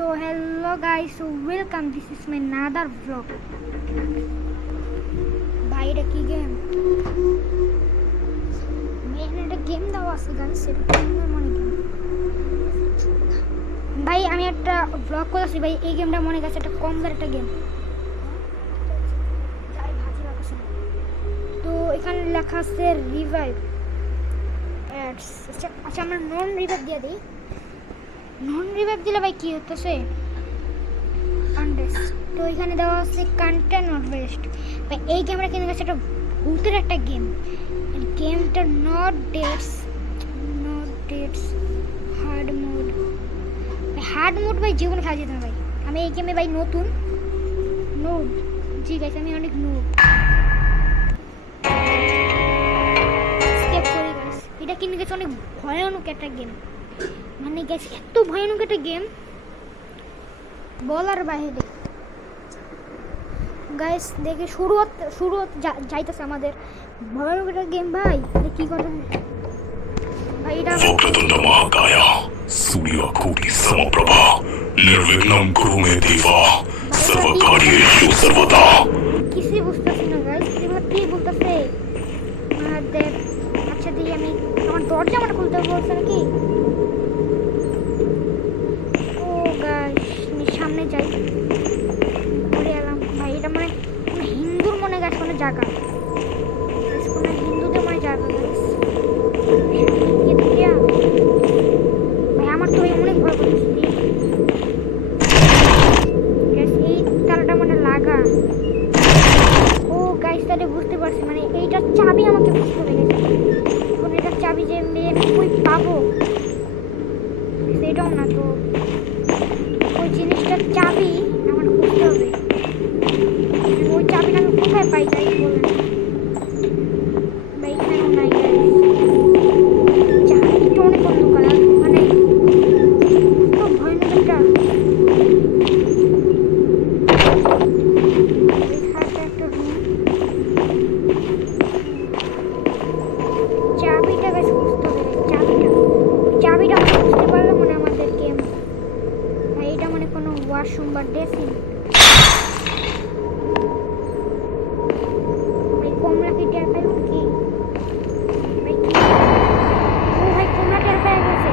তো hello guys, so welcome, this is my another vlog. ভাই এটা কি গেম? এখানে একটা গেম দেওয়া আছে গাইস, সেটা মনে গেম। ভাই আমি একটা ব্লগ করেছি ভাই, এই গেমটা মনে গেছে একটা কমদার একটা গেম। তো এখানে লেখা আছে রিভাইভ। আচ্ছা আমরা নন রিভাইভ দিয়ে দিই। নন রিভাইভ দিলে ভাই কি হতেছে? তো এখানে দেওয়া আছে কন্টেন্ট নট বেস্ট। ভাই এই গেমটা কিন্তু একটা ভূতের একটা গেম। গেমটা নট ডেটস হার্ড মোড ভাই জীবন খেলা যেত না ভাই। আমি এই গেমে ভাই নতুন নোব। জি গাইস আমি অনেক নোব। স্টেপ করে গাইস এটা কিন্তু গেছে অনেক ভয়ানক একটা গেম। মানে গাইস এত ভয়ানক একটা গেম বলার বাইরে। গাইস দেখে শুরু যাইতেছে আমাদের ভয়ানক একটা গেম ভাই। কি কথা ভাই এটা वक्रतुंड महाकाय सूर्यकोटि समप्रभा निर्विघ्नं कुरु मे देवा सर्वकार्येषु सर्वदा। কিছু বুঝতেছি না গাইস, এবার কি বলতেছে মহাদেব। আচ্ছা দিয়ে আমি আমার দরজা আমার খুলতে বলছে নাকি? ও গাইস আমি সামনে যাই। ঘুরে এলাম ভাই, এটা মানে হিন্দুর মনে গাছ কোনো জায়গা, কোনো হিন্দুদের মনে জায়গা গাইস। ভাই আমার তো অনেক ভয় করতেছে। এই তালাটা মানে লাগা। ও গাইস তাহলে বুঝতে পারছি, মানে এইটার চাবি আমাকে বুঝতে পেরেছে। এখন এটার চাবি যে আমি কই পাবো সেটাও না, তো ওই জিনিসটার চাবি আমার খুঁজতে হবে। ওই চাবিটা আমি কোথায় পাই গাইস বলেন? ভাই এখানেও নাই গাইস, চাবিটা অনেক অন্ধকার। মানে তো ভয়ানক একটা একটা রুম। চাবিটা গাইস খুঁজতে হবে। চাবিটা আমরা বুঝতে পারলাম মানে আমাদের গেম। ভাই এটা মানে কোনো ওয়াশরুম বা ড্রেসিং। ভাই কমলা কি টের পাইল কি? ভাই কি? ও ভাই কমলা টের পেয়ে গেছে।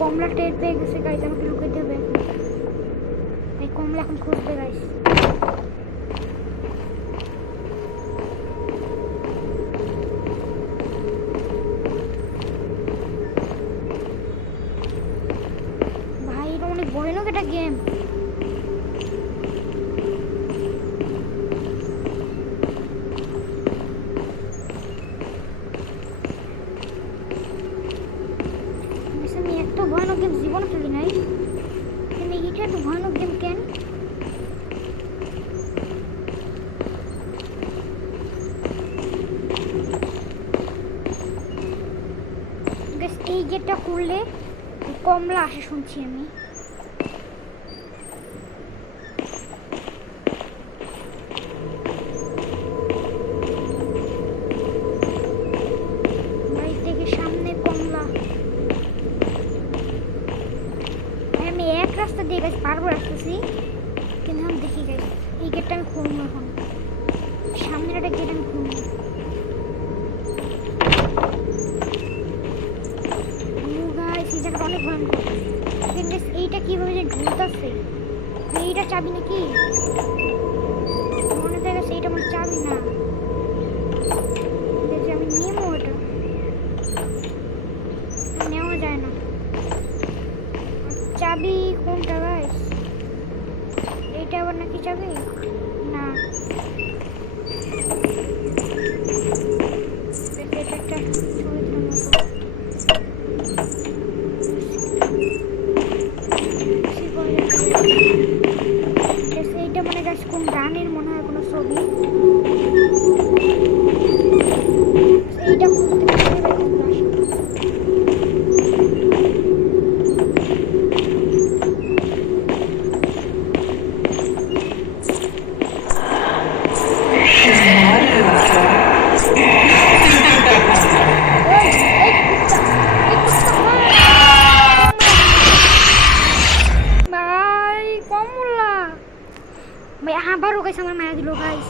কমলা টের পেয়ে গেছে গাইস, আমাকে লুকিয়ে দেবে। ভাই কমলা এখন খুঁজবে গাইস। ভাই এটা অনেক ভয়ানক একটা গেম। আমি এত ভয়ানক গেম জীবনে খেলি নাই। তুমি এটা এত ভয়ানক গেম কেন? এই গেটটা খুললে কমলা আসে শুনছি আমি। বাড়ি থেকে সামনে কমলা। আমি এক রাস্তা দিয়ে গেছি, পারবো আসতেছি, কিন্তু আমি দেখি গেছি এই গেটটা আমি খুলবো। এখন সামনের একটা গেট আমি খুলবো। এই জায়গাটা অনেক ভয়ঙ্কর। এইটা কিভাবে যে ঢুলতেছে? এইটা চাবি নাকি? মনে দেখেছে এইটা আমার চাবি না। আমি নেবো, এটা নেওয়া যায় না। চাবি কোনটা গাইস? এইটা আবার নাকি চাবি না? এটা একটা চরিত্রের মতো। এইটা মানে গাছ কোন গানের মনে হয় কোনো ছবি। এইটা খুলতে দিল গাইস।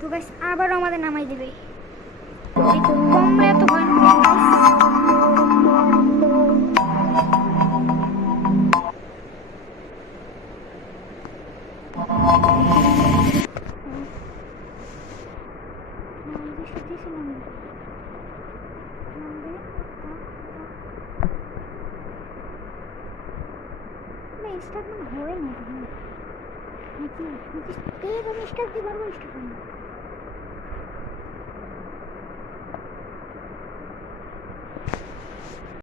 তো গাইস আবারও আমাদের নামাই দেবে। এই কমলা এত ভয়ঙ্কর গাইস। স্টার্ট মানে হয় না নাকি নাকি স্টার্ট দিয়ে স্টার্ট দিয়ে বারবার স্টার্ট